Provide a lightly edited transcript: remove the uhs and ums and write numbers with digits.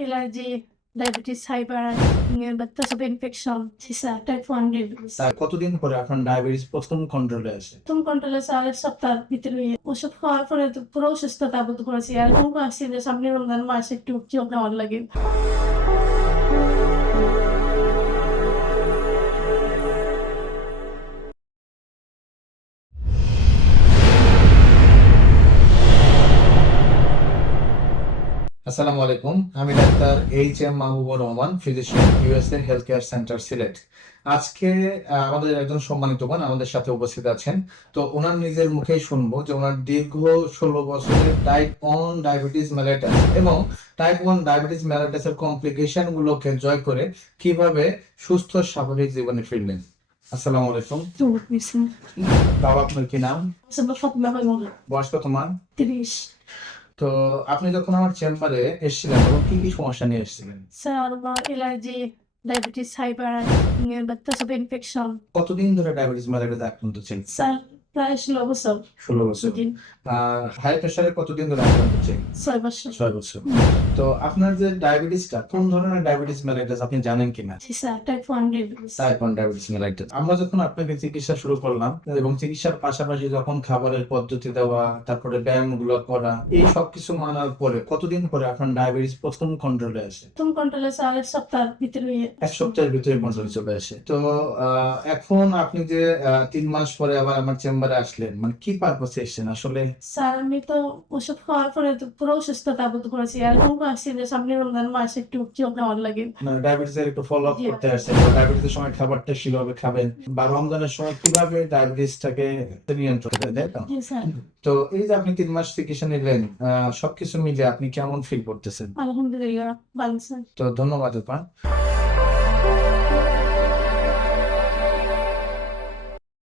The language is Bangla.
অ্যালার্জি, ডায়াবেটিস, হাইপার বাচ্চা ইনফেকশন, সিসা, টাইপ 1 ডায়াবেটিস। স্যার কতদিন পরে আপনার ডায়াবেটিস প্রথম কন্ট্রোলে আসে? প্রথম কন্ট্রোলে স্যার এক সপ্তাহের ভিতরে ওষুধ খাওয়ার পরে তো পুরো সুস্থতা বোধ করেছি। আর এখন আসছি যে সামনে রমজান মাস একটু চোখ নেওয়ার লাগে। আসসালামু আলাইকুম, আমি doctor HM. Mahbubur Rahman, physician, USA health care centre, Sylhet. আজকে আমাদের একজন সম্মানিত বোন আমাদের সাথে উপস্থিত আছেন। তো ওনার নিজের মুখেই শুনবো যে ওনার দীর্ঘ 16 বছরের টাইপ 1 ডায়াবেটিস মেলাইটাস এবং টাইপ 1 ডায়াবেটিস মেলাইটাসের কমপ্লিকেশন গুলোকে জয় করে কিভাবে সুস্থ স্বাভাবিক জীবনে ফিরলেন। আসসালামু আলাইকুম। বাবা, আপনার কি নাম? বয়স কত মা? 30। তো আপনি যখন আমার চেম্বারে এসেছিলেন তখন কি কি সমস্যা নিয়ে এসেছিলেন? স্যার আমার অ্যালার্জি, ডায়াবেটিস, হাইপার বাচ্চা ইনফেকশন। কতদিন ধরে ডায়াবেটিস মেলাইটাস আক্রান্ত ছিলেন? স্যার প্রায় 16 বছর। 16 বছর। দিন হাই প্রেসারে কতদিন ধরে আক্রান্ত ছিলেন? 6 বছর। 6 বছর। তো আপনার যে ডায়াবেটিসটা কোন ধরনের ডায়াবেটিস মেলাইটাস আপনি জানেন কিনা? সিসা, type 1 diabetes. Type 1 diabetes mellitus. আমরা যখন আপনাকে চিকিৎসা শুরু করলাম এবং চিকিৎসার পাশাপাশি যখন খাবারের পদ্ধতি দেওয়া, তারপরে ব্যায়ামগুলো করা, এই সবকিছু মানার পরে কতদিন পরে আপনার ডায়াবেটিস প্রথম কন্ট্রোলে আসে? প্রথম কন্ট্রোলে স্যার এক সপ্তাহের ভিতরে। এক সপ্তাহের ভিতরে কন্ট্রোলে চলে আসে। তো এখন আপনি যে 3 মাস পরে আবার আমার চেম্বারে আসলেন, মানে কি পারপাসে এসেছেন আসলে? স্যার আমি তো ওষুধ খাওয়ার পরে তো পুরো সুস্থতা বোধ করেছি। আর এখন আসছি যে সামনে রমজান মাস একটু চোখ নেওয়ার লাগে। মানে ডায়াবেটিসের একটু ফলো আপ জি। করতে আসছেন, বা ডায়াবেটিসের সময় খাবারটা কিভাবে খাবেন, বা রমজানের সময় কিভাবে ডায়াবেটিসটাকে নিয়ন্ত্রণ করতে, তাই তো? জি স্যার। তো এই যে আপনি 3 মাস চিকিৎসা নিলেন, সবকিছু মিলে আপনি কেমন ফিল করতেছেন? আলহামদুলিল্লাহ ভালো স্যার। তো ধন্যবাদ আপা।